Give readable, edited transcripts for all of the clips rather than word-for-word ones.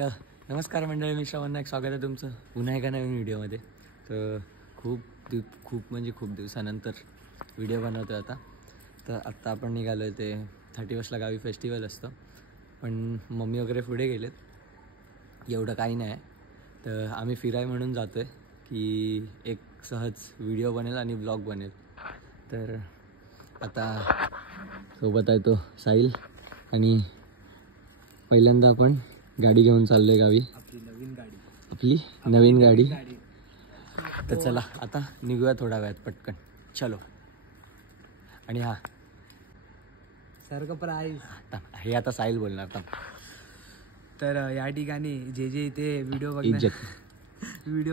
तर नमस्कार मंडळी, मी श्रवण नाईक. स्वागत आहे तुमचं पुन्हा एका नवीन व्हिडिओमध्ये. तर खूप दिवसानंतर व्हिडिओ बनवतो आता. तर आत्ता आपण निघालो आहे, ते 31ला गावी फेस्टिवल असतं, पण मम्मी वगैरे पुढे गेलेत, एवढं काही नाही. तर आम्ही फिराय म्हणून जातो आहे की एक सहज व्हिडिओ बनेल आणि ब्लॉग बनेल. तर आता सोबत आहे तो साहिल आणि पहिल्यांदा आपण गाडी घेऊन चाललोय गावी, आपली नवीन गाडी. तर चला आता निघूया थोड्या वेळात पटकन, चलो. आणि हा सरप्राईज हे आता साहिल बोलणार था. तर या ठिकाणी जे इथे व्हिडिओ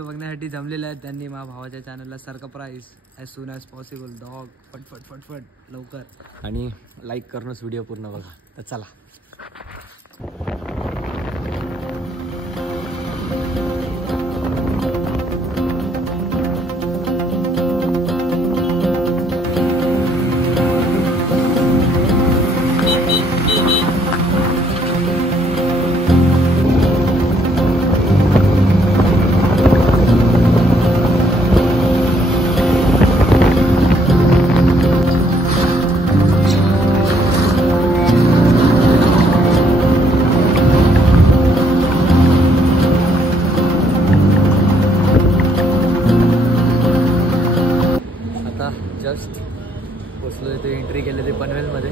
बघण्यासाठी जमलेले आहेत त्यांनी माझ्या भावाच्या चॅनलला surprise as soon as possible dog फटफट लवकर आणि लाईक करूनच व्हिडिओ पूर्ण बघा. तर चला. जस्ट पोचलो, इथे एंट्री केली ते पनवेलमध्ये.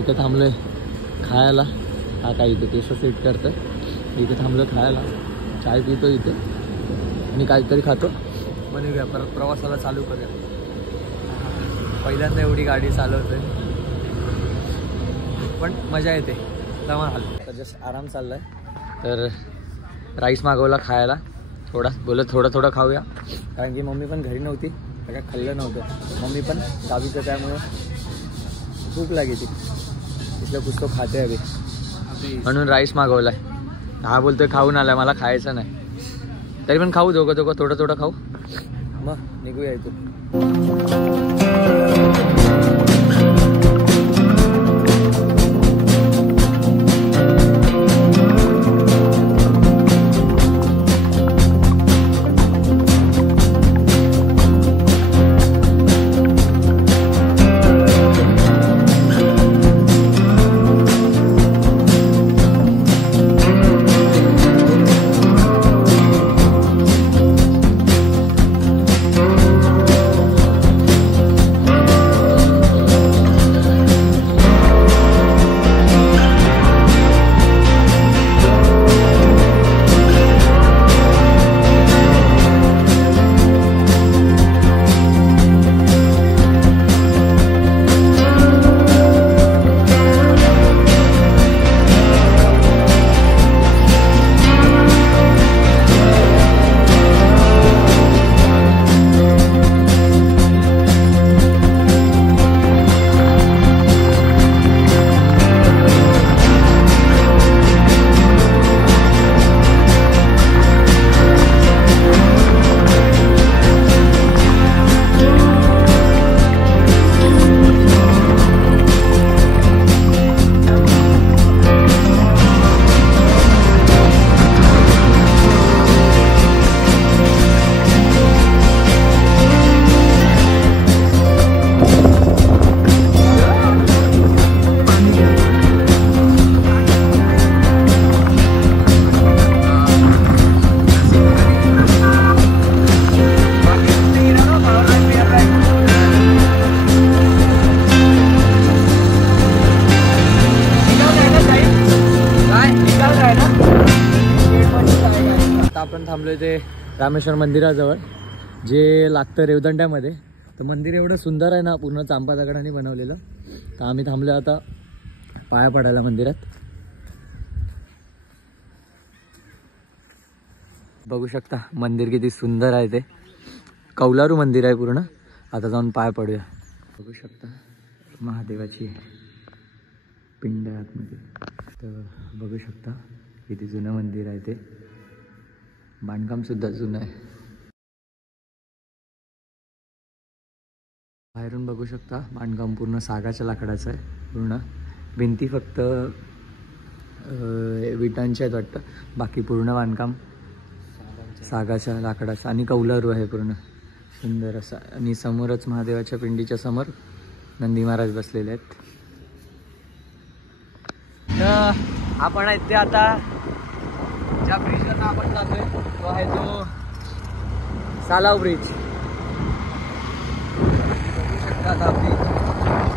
इथं थांबलो आहे खायला. हा काय इथे केस सेट करतं, इथे थांबलो खायला, चाय पितो इथे आणि काहीतरी खातो. मग निघूया परत प्रवासाला चालू करूया. पहिल्यांदा एवढी गाडी चालवतोय पण मजा येते. तर जस्ट आराम चालला आहे. तर राईस मागवला खायला, थोडं खाऊया, कारण की मम्मी पण घरी नव्हती, काय खाल्लं नव्हतं. मम्मी पण गावीचं, त्यामुळे भूक लागेल तिथलं कुछ तो खाते अभि, म्हणून राईस मागवला आहे. हा बोलतोय खाऊन आलाय, मला खायचं नाही, तरी पण खाऊ दोघं थोडं खाऊ, मग निघूया इथून. आपण थांबलोय ते रामेश्वर मंदिराजवळ, जे लागतं रेवदंड्यामध्ये. तर मंदिर एवढं सुंदर आहे ना, पूर्ण चांपा दगडाने बनवलेलं. तर आम्ही थांबलो आता पाया पडायला मंदिरात. बघू शकता मंदिर किती सुंदर आहे. ते कौलारू मंदिर आहे पूर्ण. आता जाऊन पाय पडूया. बघू शकता महादेवाची पिंड आहे आतमध्ये. तर बघू शकता किती जुनं मंदिर आहे ते. बांधकाम सुद्धा जुनं आहे. बाहेरून बघू शकता बांधकाम पूर्ण सागाच्या लाकडाचं आहे पूर्ण. भिंती फक्त विटांचे आहेत वाटतं, बाकी पूर्ण बांधकाम सागाच्या लाकडाचं आणि कौलारू आहे पूर्ण सुंदर असा. आणि समोरच महादेवाच्या पिंडीच्या समोर नंदी महाराज बसलेले आहेत. तर आपण आहेत ते आता ज्या ब्रिजवर आपण जातोय तो आहे तो सालाव ब्रिज. बघू शकता आता ब्रिज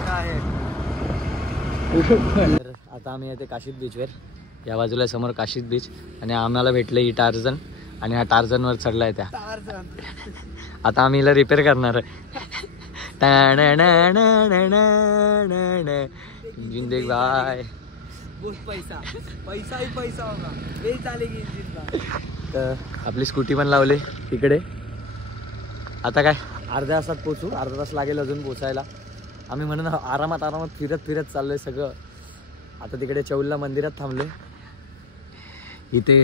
आहे. तर आता आम्ही येते काशीद बीचवर. या बाजूला समोर काशीद बीच आणि आम्हाला भेटलं ही टार्झन आणि हा टार्झनवर चढलाय त्या. आता आम्ही हिला रिपेअर करणार आहे. इंजिन देख बाय. पैसा पैसा ही पैसा होगा ये चालेगी इंजिनला. तर आपली स्कूटी पण लावली तिकडे. आता काय अर्ध्या तासात पोचू. अर्धा तास लागेल अजून पोचायला. आम्ही म्हणून आरामात फिरत चाललोय सगळं. आता तिकडे चौलला मंदिरात थांबले. इथे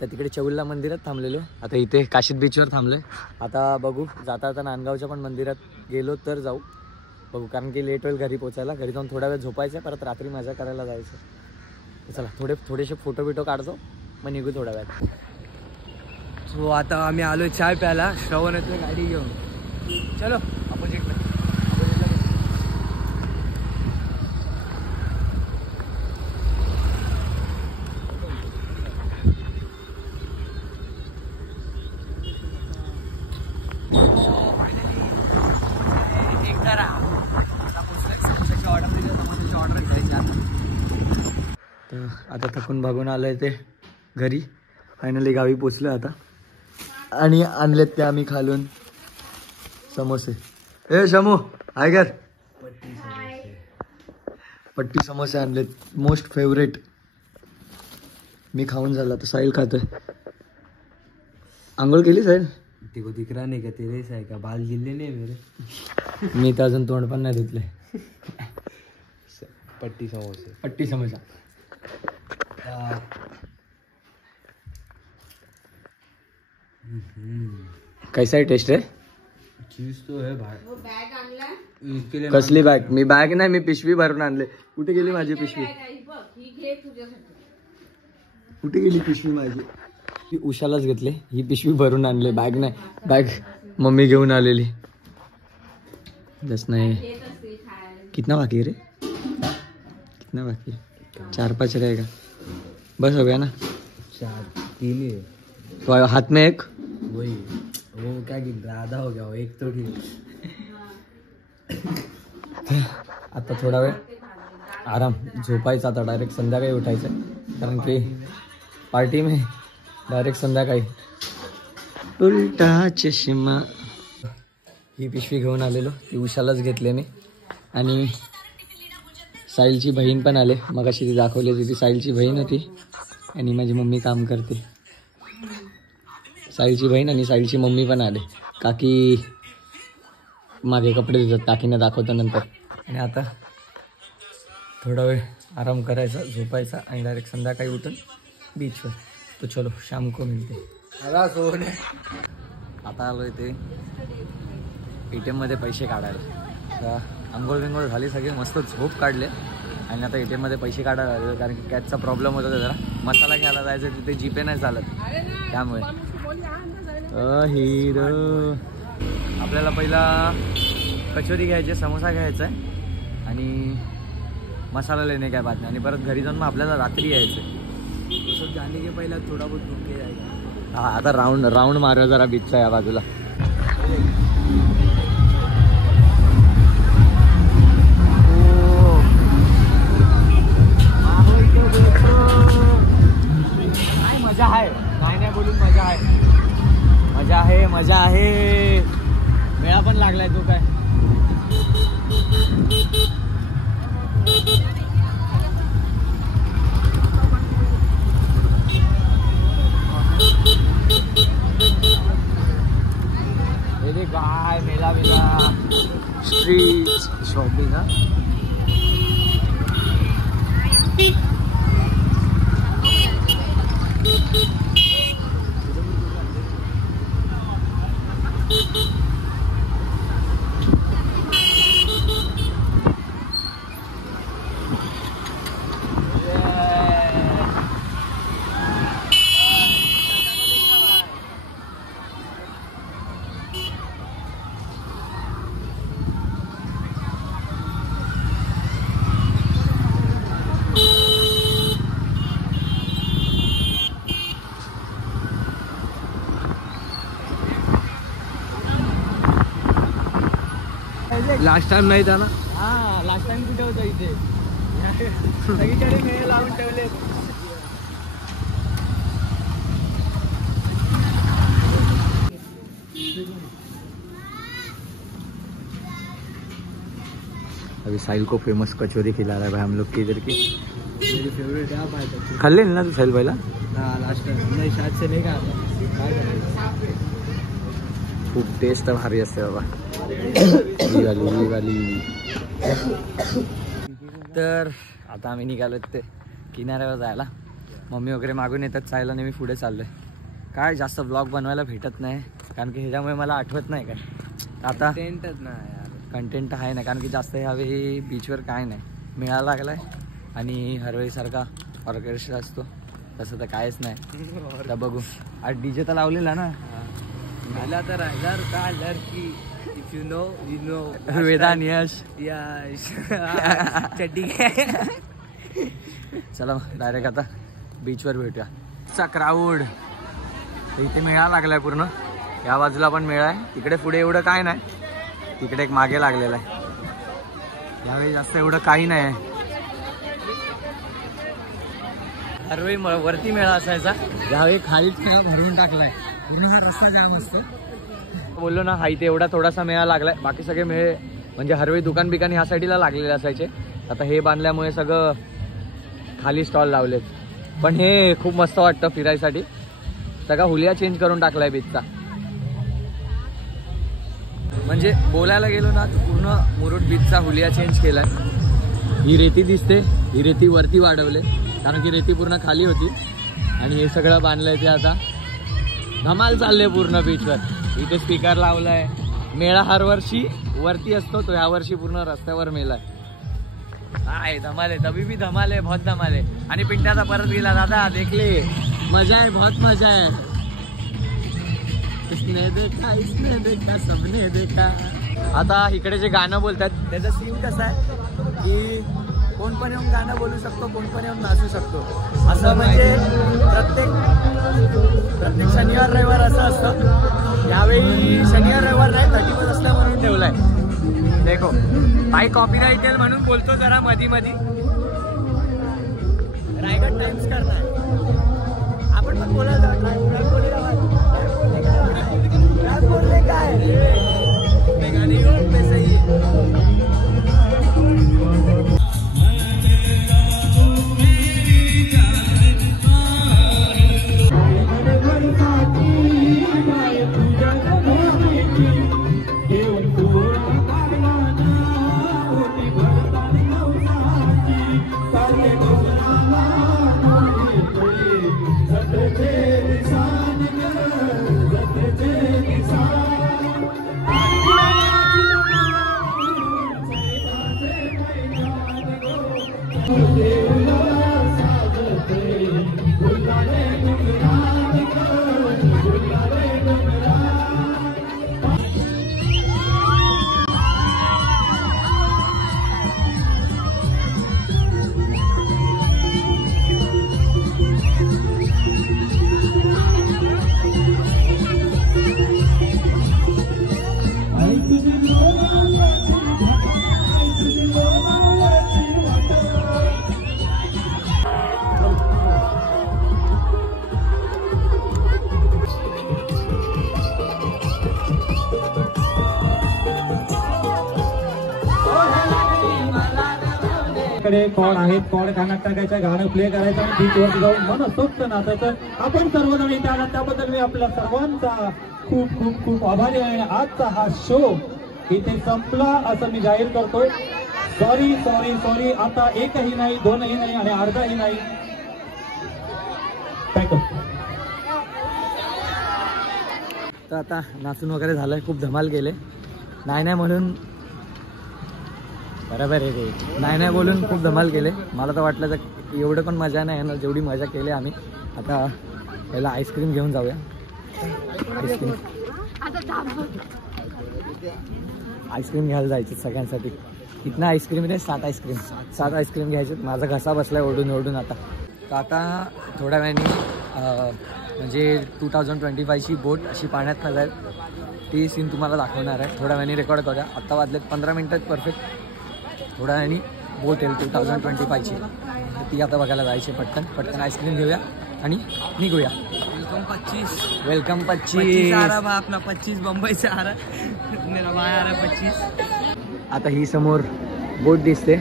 तर तिकडे चौलला मंदिरात थांबलेले. आता इथे काशीद बीचवर थांबले. आता बघू जाता नांदगावच्या पण मंदिरात गेलो तर जाऊ बघू, कारण की लेट होईल घरी पोचायला. घरी जाऊन थोडा वेळ झोपायचं, परत रात्री मजा करायला जायचं. चला थोडेसे फोटो बिटो काढतो मग निघू थोड्या वेळात. सो आता आम्ही आलो चाय प्यायला. श्रवण येतो गाडी घेऊन. चलो अपोजिटला. तर आता थकून भागून आलोय ते घरी. फायनली गावी पोचलो आता. आणि आणलेत ते आम्ही खालून समोसे. ए शमू हाय कर. पट्टी समोसे आणलेत, मोस्ट फेवरेट. मी खाऊन झाला तर साहिल खातोय. आंघोळ केली साहिल? तिको दिकरा नाही का तेरेच आहे का? बाल गिल्ले नाही मेरे. मी तर अजून तोंड पण नाही धुतलंय. पट्टी समोसा. कैसा है टेस्ट है? चीज तो है भाई. कसली बॅग? मी बॅग नाही, मी पिशवी भरून आणले. कुठे गेली माझी पिशवी? कुठे गेली पिशवी माझी? ती उशालाच घेतले. ही पिशवी भरून आणले, बॅग नाही. बॅग मम्मी घेऊन आलेली. जस नाही. कितना बाकी रे? कितना बाकी? 4-5 रहेगा. बस हो गया ना? 4-3 है. तो हाथ में एक वही वो क्या गिन रहा? आधा हो गया वो, एक तो ठीक. आता थोडा वेळ आराम, झोपायचा. आता डायरेक्ट संध्याकाळी उठायचं, कारण की पार्टी में डायरेक्ट संध्याकाळी. उलटा चष्मा. ही पिशवी घेऊन आलेलो, ती उशालाच घेतले मी. आणि साहिलची बहीण पण आले. मग अशी ती दाखवली होती, ती साहिलची बहीण होती आणि माझी मम्मी काम करते. साहिलची बहीण आणि साहिलची मम्मी पण आले. काकी मागे कपडे देतात, काकीने दाखवतो नंतर. आणि आता थोडा वेळ आराम करायचा, झोपायचा आणि डायरेक्ट संध्याकाळी उठून बीचवर. तो चलो शाम को मिळते. आता आलो इथे ATM मध्ये पैसे काढायला. आंघोळ बिंघोळ झाली, सगळे मस्त झोप काढले आणि आता ATM मध्ये पैसे काढायला लागले, कारण की कॅशचा प्रॉब्लेम होता. जरा मसाला घ्यायला जायचं, तिथे जीपे नाही चालत, त्यामुळे. हिरो आपल्याला पहिला कचोरी घ्यायची, समोसा घ्यायचा आहे आणि मसाला लेणे काय बात नाही. आणि परत घरी जाऊन मग आपल्याला रात्री यायचं. जाने के पहिला थोडा बहुत घूम के जाएगा. हा आता राऊंड मारूया जरा बीचचा या बाजूला. मजा आहे, नाही बोलून मजा आहे. मजा आहे, मजा आहे. मेळा पण लागलाय तो काय. काय मेला बिला, स्ट्रीट शॉपिंग. हा लास्ट टाइम नाही था ना. हा लास्ट टाइम कुठे होता इथे सगळीकडे मेळ लावून ठेवले. अभी साहिल को फेमस कचौरी खिला रहा है भाई हम लोग की इधर की. मेरी फेवरेट है. आप खाल्ले ना तू साहिल पहिला. हाँ लास्ट टाइम नहीं शायद से नहीं कहा खूप टेस्ट भारी असते बाबा. ही वाली. तर आता आम्ही निघालो ते किनाऱ्यावर जायला. मम्मी वगैरे मागून येतात साहिलला नेहमी पुढे चाललोय. काय जास्त ब्लॉग बनवायला भेटत नाही कारण की ह्याच्यामुळे मला आठवत नाही काय. आता टेंटच ना यार. कंटेंट आहे ना कारण की जास्त ह्यावेळी बीचवर काय नाही मिळायला लागलाय आणि हरवेळीसारखा ऑर्केस्ट्रा असतो तसं तर कायच नाही. तर बघू आज डीजे तर लावलेला ना. मला तर हजार का लड़की if you know you know वेदान यश यश चड्डी. चला डायरेक्ट आता बीचवर भेटूया. चा क्राऊड इथे मेळा लागलाय पूर्ण. या बाजूला पण मेळा आहे. तिकडे पुढे एवढं काय नाही. तिकडे एक मागे लागलेला आहे. यावेळी जास्त एवढं काही नाही. हरवेळी वरती मेळा असायचा. यावेळी खालीच मेळा भरून टाकलाय. रस्ता जाम असतो. बोललो ना हा इथे एवढा थोडासा मेळा लागलाय. बाकी सगळे मेळे म्हणजे हरवेळी दुकान बिकान ह्या साईडला लागलेले असायचे. आता हे बांधल्यामुळे सगळं खाली स्टॉल लावलेत. पण हे खूप मस्त वाटतं फिरायसाठी. सगळा हुलिया चेंज करून टाकलाय बीचचा. म्हणजे बोलायला गेलो ना तर पूर्ण मुरुड बीचचा हुलिया चेंज केलाय. ही रेती दिसते. ही रेती वरती वाढवले कारण की रेती पूर्ण खाली होती आणि हे सगळं बांधलंय ते आता धमाल चालले पूर्ण बीचवर. इथे स्पीकर लावलाय. मेळा हर वर्षी वरती असतो तो ह्या वर्षी पूर्ण रस्त्यावर मेलाय. आहे धमाल आहे. तभी भी धमाल आहे. बहुत धमाल आहे. आणि पिंट्याचा परत गेला. दादा देखले मजा आहे. बहुत मजा आहे. इसने देखा सबने देखा. आता इकडे जे गाणं बोलतात त्याचा सीन कसा आहे की कोण पण येऊन गाणं बोलू शकतो कोण पण येऊन नाचू शकतो. असं म्हणजे प्रत्येक शनिवार रविवार असं असतं. यावेळी शनिवार रविवार नाही 31 असल्या म्हणून ठेवलाय. देखो काही कॉपीराइट येईल म्हणून बोलतो जरा मधी मधी. रायगड टाइम्स करणार आपण पण बोलायला बोलले काय गाणी कॉड आहेत. कॉड कानात टाकायचं गाणं प्ले करायचं आणि बीचवर जाऊन मनसोक्त नाचायचं. आपण सर्वजण इथे आलात त्याबद्दल मी आपल्या सर्वांचा खूप खूप खूप आभारी आहे. आजचा हा शो इथे संपला असं मी जाहीर करतोय. Sorry sorry sorry. आता एकही नाही दोनही नाही आणि अर्धाही नाही. तर आता नाचून वगैरे झालंय. खूप धमाल केले. नाही म्हणून बरोबर आहे ते. नाही बोलून खूप धमाल केले. मला तर वाटलं तर एवढं पण मजा नाही ना जेवढी मजा केली आम्ही. आता पहिला आईस्क्रीम घेऊन जाऊया. आईस्क्रीम घ्यायला जायचे सगळ्यांसाठी. कितना आईस्क्रीम रे 7 आईस्क्रीम. 7 आईस्क्रीम घ्यायचे. माझा घसा बसलाय ओढून आता. तर आता थोड्या वेळाने म्हणजे 2025ची बोट अशी पाण्यात न जाईल ती सीन तुम्हाला दाखवणार आहे. थोड्या वेळाने रेकॉर्ड करूया. आत्ता वाजलेत 15 मिनिटात परफेक्ट. थोड्या वेळाने बोट येईल 2025ची. ती आता बघायला जायची. पटकन आईस्क्रीम घेऊया आणि निघूया. वेलकम 25 आ रहा भाई अपना 25 बम्बई से आ रहा है. मेरा भाई आ रहा है 25. आता ही समोर बोट दिसते,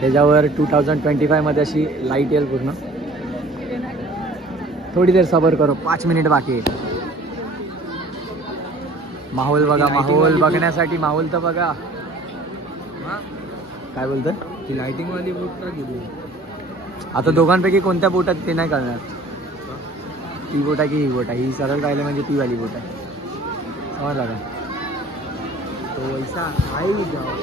त्याच्यावर 2025 मध्ये अशी लाईट येईल पूर्ण. थोडी देर सबर करो, 5 मिनिट बाकी आहे. माहोल बघा, माहोल बघण्यासाठी माहोल तर बघा. काय बोलतोय? ती लाइटिंग वाली बोट का गेली? आता दोघांपैकी कोणत्या बोट आहेत ते नाही कळणार. ती बोट आहे की ही बोट आहे? ही सरळ राहिले म्हणजे ती वाली बोट आहे. समजला का? तो वैसा आहे जाओ.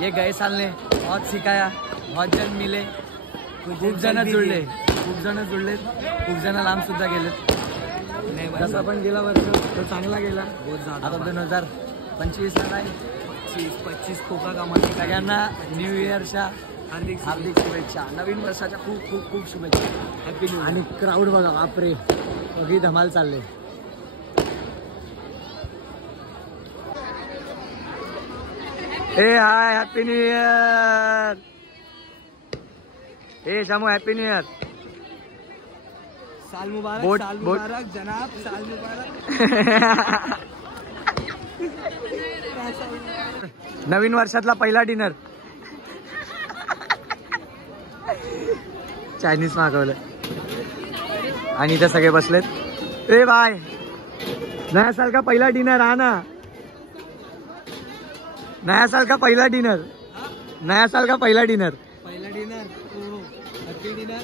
ये गए साल ने बहुत सिखाया, बहुत जण मिले, खूप जण जुळले, खूप जण लांब सुद्धा गेलेत. जसा पण गेला वर्ष तो चांगला गेला. आता 2025 ला 25 खोका कामाची सगळ्यांना न्यू इयरच्या हार्दिक हार्दिक शुभेच्छा. नवीन वर्षाच्या खूप खूप खूप शुभेच्छा. Happy new. आणि क्राऊड बघा, बापरे, सगळी धमाल चालले. ए हाय, हॅपी न्यू इयर. ए शामू, हॅपी न्यू इयर. साल मुबारक. बोट- साल बोट- मुबारक जनाब, साल मुबारक. नवीन वर्षातला पहिला डिनर. चायनीज मागवलं आणि इथे सगळे बसलेत. ए बाय, नया साल का पहिला डिनर. हा ना, नया साल का पहिला डिनर. नया साल का पहिला डिनर. पहिला डिनर. Happy dinner.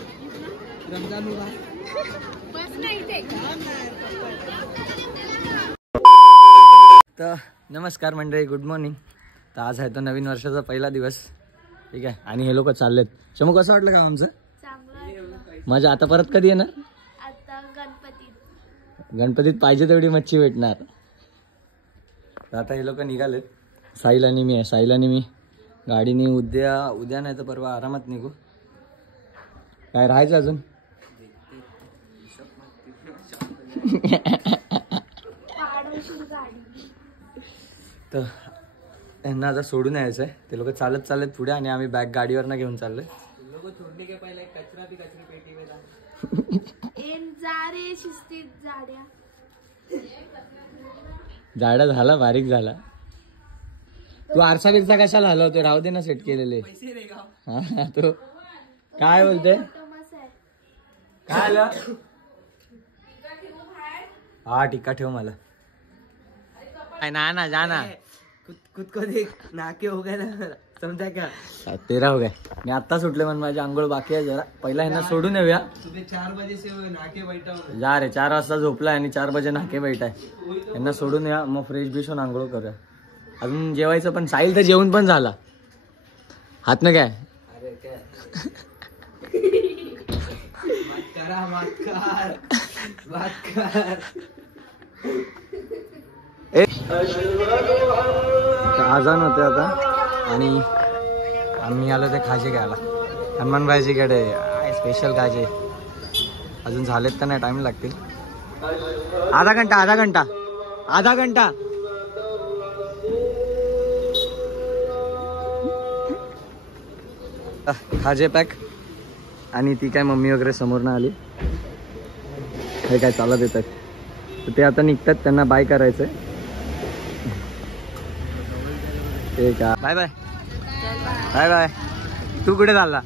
रमजान मुबारक. तर नमस्कार मंडळी, गुड मॉर्निंग. तर आज आहे तो नवीन वर्षाचा पहिला दिवस, ठीक आहे. आणि हे लोक चाललेत. शमू, कसं वाटलं का आमचं? मजा. आता परत कधी येणार? आता गणपतीत पाहिजे तेवढी मच्छी भेटणार. तर आता हे लोक निघालेत. साहिल आणि मी आहे. साहिल आणि मी गाडीने उद्या नाही तर परवा आरामात निघू. काय राहायचं अजून? तर त्यांना आता सोडून यायचं आहे. ते लोक चालत पुढे आणि आम्ही बॅग गाडीवरनं घेऊन चाललोय. छोड़ने के पहले कचरा भी कचरी पेटी में डाल. जा रे शिस्तीत जाड्या. जाडा झाला, बारीक झाला. तू आरसा बिरसा कशाला हलवतोय? राहू दे ना, सेट केलेले. हा, तो काय बोलते? काय आलं? हा, टिक्का ठेव मला. ना जा ना. खुद को देख, नाके हो गए ना, समझा क्या? तेरा हो गए. मी आत्ता सुटले, पण माझी आंघोळ बाकी आहे जरा. पहिला ह्यांना सोडून येऊया. सुबह 4 बजे से नाके बैठा हूँ. जा रे, 4 वाजता झोपलाय आणि 4 बजे नाके बैठाय. यांना सोडून या, मग फ्रेश बिश होऊन आंघोळ करूया. अजून जेवायचं पण. साहिल तर जेवण पण झाला. हात न काय? अरे क्या मत कर. आजान होते आता आणि आम्ही आलो ते खाजे घ्यायला हनुमानबाईजीकडे. स्पेशल खाजे अजून झालेत तर नाही, टाइम लागतील. आधा घंटा. खाजे पॅक. आणि ती काय मम्मी वगैरे समोर ना आली. हे काय चालत येतात. तर ते आता निघतात, त्यांना बाय करायचंय. ठीक आहे, बाय बाय. Bye bye. तू कुठे चालला?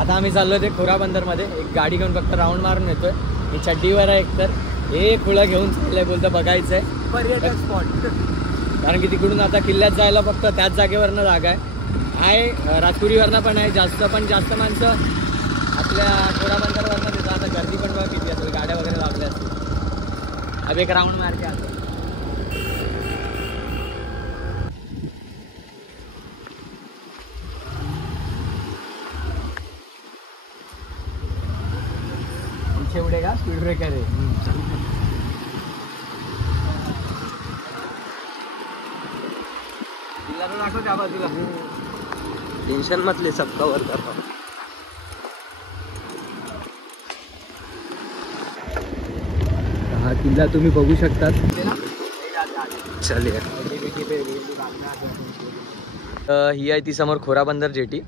आता आम्ही चाललोय ते खोरा बंदर मध्ये. एक गाडी घेऊन फक्त राऊंड मारून येतोय. मी चड्डीवर आहे एकतर. हे खुळं घेऊन चाललंय, बोलतं बघायचंय पर्यटक स्पॉट. कारण की तिकडून आता किल्ल्यात जायला फक्त त्याच जागेवरनं जागा आहे. आहे राजपुरीवरनं पण आहे जास्त माणसं आपल्या खोराबंदरवरनं देतात. आता गर्दी पण बघा किती असेल, गाड्या वगैरे लागल्या असतील. अब एक राऊंड मार के आता पीछे उडेगा स्पीड ब्रेकर है. दाखव त्या बाजूला. टेन्शन मधले सब कवर करतो. हा किल्ला तुम्ही बघू शकतात. ही आहे ती समोर खोराबंदर जेटी.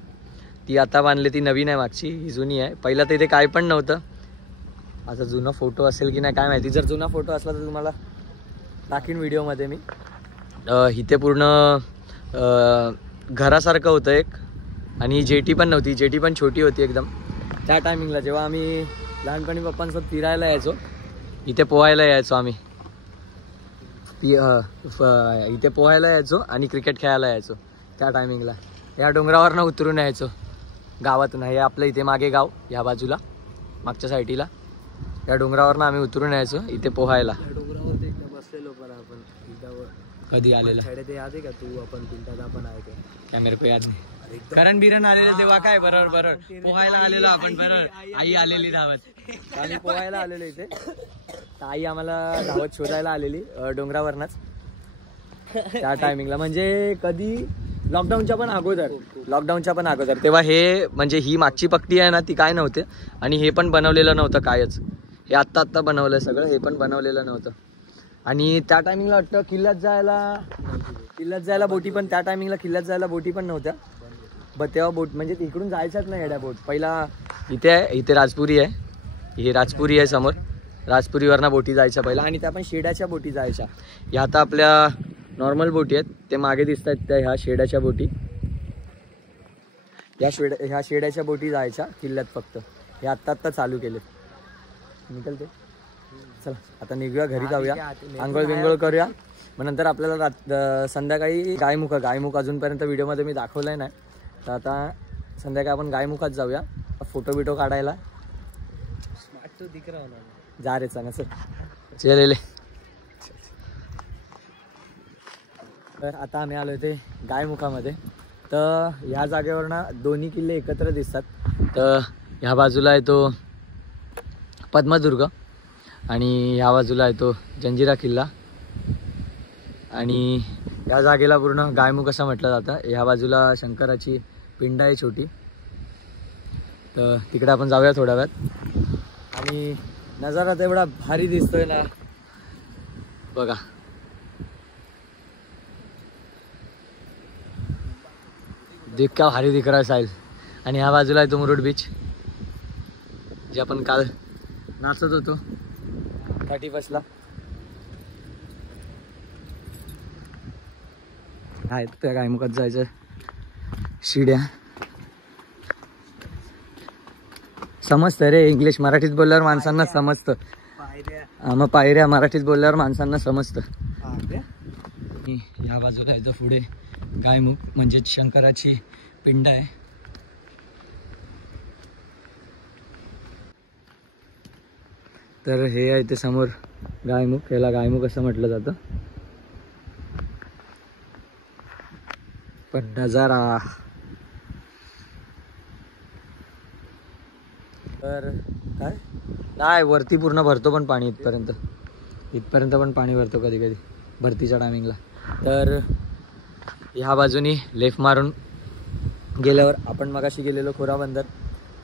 ती आता बांधली, ती नवीन आहे, मागची ही जुनी आहे. पहिला तर इथे काय पण नव्हतं. आता जुना फोटो असेल की नाही काय माहिती. जर जुना फोटो असला तर तुम्हाला टाकीन व्हिडिओमध्ये मी. इथे पूर्ण घरासारखं होतं एक. आणि जेटी पण नव्हती, जेटी पण छोटी होती एकदम. त्या टायमिंगला जेव्हा आम्ही लहानपणी पप्पांसोबत फिरायला यायचो, इथे पोहायला यायचो आम्ही. इथे पोहायला यायचो आणि क्रिकेट खेळायला यायचो त्या टायमिंगला. या डोंगरावरनं उतरून यायचो गावातून. हे आपलं इथे मागे गाव, या बाजूला मागच्या साईडला या डोंगरावरनं आम्ही उतरून यायचो इथे पोहायला. डोंगरावर एकदा बसलेलो पण आपण कधी आलेला ते याद आहे का तू? आपण पिंटात आपण आहे का? काय मेरे को याद नाही. करण बिरण आलेलं तेव्हा काय. बरोबर पोहायला आलेलो आपण. बरोबर आई आलेली धावत. आम्ही पोहायला आलेलो इथे. आई आम्हाला धावत शोधायला आलेली डोंगरावरनच त्या टायमिंगला. म्हणजे कधी लॉकडाऊनच्या पण अगोदर तेव्हा हे म्हणजे ही मागची पट्टी आहे ना ती काय नव्हते. आणि हे पण बनवलेलं नव्हतं कायच. हे आत्ता बनवलं सगळं. हे पण बनवलेलं नव्हतं. आणि त्या टायमिंगला वाटतं किल्ल्यात जायला बोटी पण त्या टायमिंगला किल्ल्यात जायला बोटी पण नव्हत्या. तेव्हा बोट म्हणजे इकडून जायच्याच नाही एड्या बोट. पहिला इथे राजपुरी आहे. हे राजपुरी आहे समोर. राजपुरीवरनं बोटी जायच्या पहिला. आणि त्या पण शेड्याच्या बोटी जायच्या. ह्या आता आपल्या नॉर्मल बोटी आहेत. ते मागे दिसत आहेत त्या ह्या शेड्याच्या बोटी. ह्या शेड्याच्या बोटी जायच्या किल्ल्यात फक्त. हे आत्ता चालू केले. निकलते. चला आता निघूया, घरी जाऊया, आंघोळ बिंघोळ करूया. मग नंतर आपल्याला संध्याकाळी गायमुख अजूनपर्यंत व्हिडिओमध्ये मी दाखवलंय नाही. तर आता संध्याकाळी आपण गायमुखात जाऊया फोटो बिटो काढायला. जा रे चला चल. तर आता आम्ही आलो ते गायमुखामध्ये. तर ह्या जागेवरनं दोन्ही किल्ले एकत्र दिसतात. तर ह्या बाजूला आहे तो पद्मदुर्ग आणि ह्या बाजूला आहे तो जंजिरा किल्ला. आणि या जागेला पूर्ण गायमुख असं म्हटलं जातं. ह्या बाजूला शंकराची पिंड आहे छोटी. तर तिकडे आपण जाऊया थोड्या वेळात. आणि नजारा तर एवढा भारी दिसतोय ना बघा. देख क्या भारी दिख रहा है साहिल. आणि ह्या बाजूला आहे तो मुरुड बीच जे आपण काल नाचत होतो 31ला. आहेत त्या गायमुखात जायचं शिड्या. समजतं रे इंग्लिश. मराठीत बोलल्यावर माणसांना समजतं. मग पायऱ्या मराठीत बोलल्यावर माणसांना समजतं. ह्या बाजूला यायचं पुढे गायमुख म्हणजे शंकराची पिंड आहे. तर हे आहे ते समोर गायमुख. याला गायमुख असं म्हटलं जातं. पण नजारा तर काय नाही. वरती पूर्ण भरतो पण पाणी इथपर्यंत पण पाणी भरतो कधी कधी भरतीच्या टायमिंगला. तर ह्या बाजूनी लेफ्ट मारून गेल्यावर आपण मगाशी गेलेलो खोराबंदर.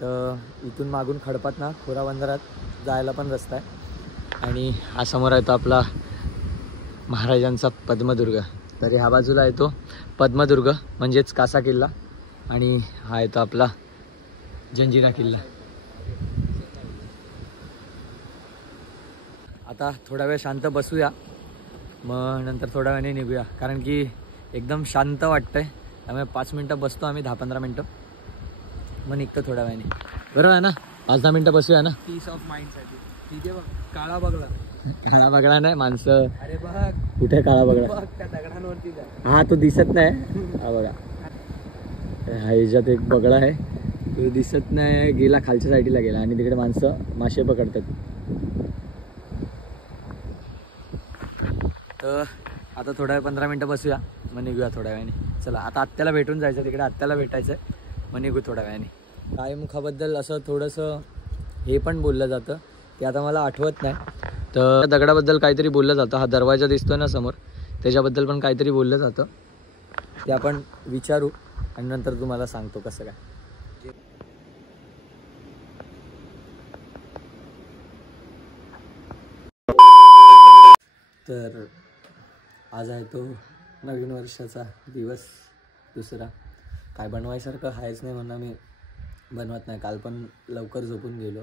तर इथून मागून खडपात ना खोराबंदरात जायला पण रस्ता आहे. आणि हा समोर आहे तो आपला महाराजांचा पद्मदुर्ग. तर ह्या बाजूला येतो पद्मदुर्ग म्हणजेच कासा किल्ला. आणि हा येतो आपला जंजिरा किल्ला. आता थोडा वेळ शांत बसूया, मग नंतर थोड्या वेळाने निघूया. कारण की एकदम शांत वाटतंय. त्यामुळे 5 मिनटं बसतो आम्ही, 10-15 मिनटं, मग निघतो थोड्या वेळाने. बरोबर आहे ना? 5-10 मिनटं बसूया ना. पीस ऑफ माइंड साठी. तिथे बघ काळा बघला. काळा बघला नाही माणसं. अरे बघ कुठे काळा बघला? बघ त्या दगडांवरती जा. हा तो दिसत नाही. हा बघा ह्याच्यात एक बगळा आहे, तो दिसत नाही, गेला खालच्या साईडला गेला आणि तिकडे माणसं मासे पकडतात. तर आता थोड्या 15 मिनटं बसूया, मग निघूया थोड्या वेळाने. चला आता आत्याला भेटून जायचं, तिकडे आत्याला भेटायचं आहे, मग निघू थोड्या वेळाने. गायमुखाबद्दल असं थोडंसं हे पण बोललं जातं, ते आता मला आठवत नाही. तर दगडाबद्दल काहीतरी बोललं जातं. हा दरवाजा दिसतोय ना समोर, त्याच्याबद्दल पण काहीतरी बोललं जातं. ते आपण विचारू आणि नंतर तुम्हाला सांगतो कसं काय. तर आज आहे तो नवीन वर्षाचा दिवस दुसरा. काय बनवायसारखं आहेच नाही म्हणून मी बनवत नाही. काल पण लवकर झोपून गेलो,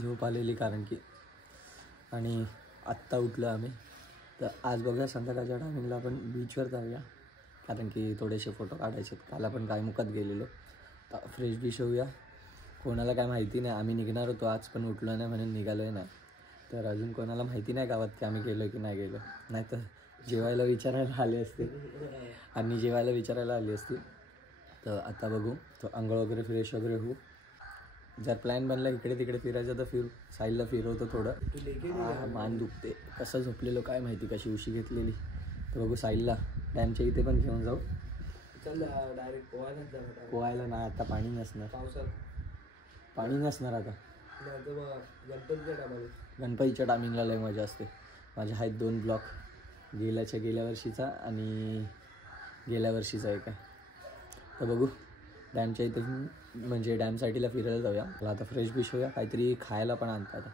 झोप आलेली कारण की, आणि आत्ता उठलो आम्ही. तर आज बघूया संध्याकाळच्या टायमिंगला आपण बीचवर जाऊया, कारण की थोडेसे फोटो काढायचे. काल आपण गायमुखात गेलेलो, तर फ्रेश बीच होऊया. कोणाला काय माहिती नाही, आम्ही निघणार होतो आज पण उठलो नाही म्हणून निघालो आहे नाही. तर अजून कोणाला माहिती नाही गावात की आम्ही गेलो की नाही गेलो, नाही तर जेवायला विचारायला आले असते आणि जेवायला विचारायला आली असती. तर आता बघू, तो आंघोळ वगैरे फ्रेश वगैरे होऊ. जर प्लॅन बनला इकडे तिकडे फिरायचं तर फिरू. साईडला फिरवतो थोडं. मान दुखते, कसं झोपलेलो काय माहिती, कशी उशी घेतलेली. तर बघू साईडला डॅमच्या इथे पण घेऊन जाऊ. चल डायरेक्ट पोहायला नाही, आता पाणी नसणार, पावसात पाणी नसणार आता. गणपतीच्या टायमिंगला लय मजा असते. माझे आहेत 2 ब्लॉक, गेल्या वर्षीचा आणि गेल्या वर्षीचा एक आहे. तर बघू डॅमच्या इथे, म्हणजे डॅम साईडला फिरायला जाऊया. मला आता फ्रेश बीच होऊया, काहीतरी खायला पण आणतं. आता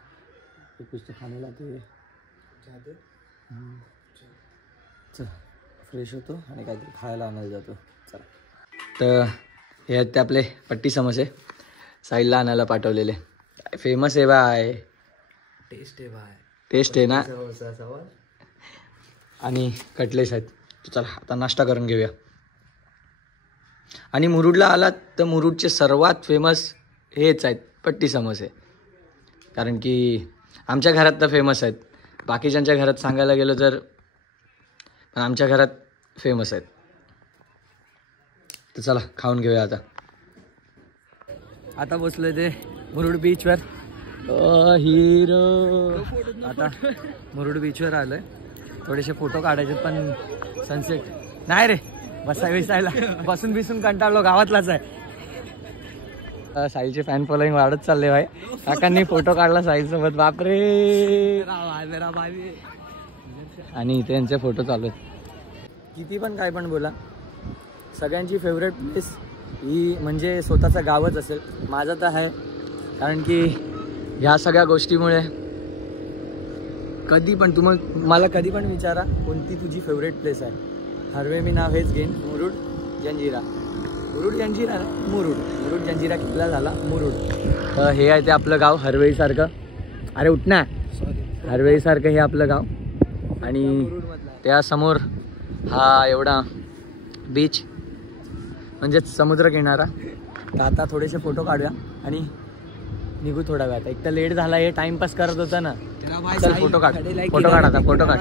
एक पुस्तक खाण्याला ते चल फ्रेश होतो आणि काहीतरी खायला आणायला जातो. चला. तर हे आहेत ते आपले पट्टी समोसे साईडला आणायला पाठवलेले. फेमस आहे बाय, टेस्ट आहे बाय, टेस्ट आहे ना. आणि कटलेस आहेत. चला आता नाश्ता करून घेऊया. आणि मुरुडला आलात तर मुरुडचे सर्वात फेमस हेच आहेत पट्टी समोसे, कारण की आमच्या घरात तर फेमस आहेत. बाकीच्यांच्या घरात सांगायला गेलो तर, पण आमच्या घरात फेमस आहेत. तर चला खाऊन घेऊया आता. आता बसलोय ते मुरुड बीचवर. हिरो आता मुरुड बीचवर आलोय. थोडेसे फोटो काढायचे, पण सनसेट नाही रे, बसायला बसून बिसून कंटाळलो. गावातलाच आहे. साईलचे फॅन फॉलोईंग वाढत चालले भाई. काकांनी फोटो काढला साईल सोबत, बापरे. आणि इथे यांचे फोटो चालू आहेत. किती पण काय पण बोला, सगळ्यांची फेवरेट प्लेस ही म्हणजे स्वतःचं गावच असेल. माझं तर आहे, कारण की ह्या सगळ्या गोष्टीमुळे कधी पण मला कधी पण विचारा कोणती तुझी फेवरेट प्लेस आहे, हरवे मी नाव हेच घेईन, मुरुड जंजिरा. मुरुड जंजिरा मुरुड जंजिरा किल्ला झाला मुरुड. तर हे आहे ते आपलं गाव हरवेईसारखं. अरे उठ ना, हरवेईसारखं हे आपलं गाव. आणि त्यासमोर हा एवढा बीच म्हणजेच समुद्रकिनारा. तर आता थोडेसे फोटो काढूया आणि निघू थोडा वेळात. एक तर लेट झाला, हे टाइमपास करत होता ना. चल फोटो काढ, फोटो काढ आता, फोटो काढ.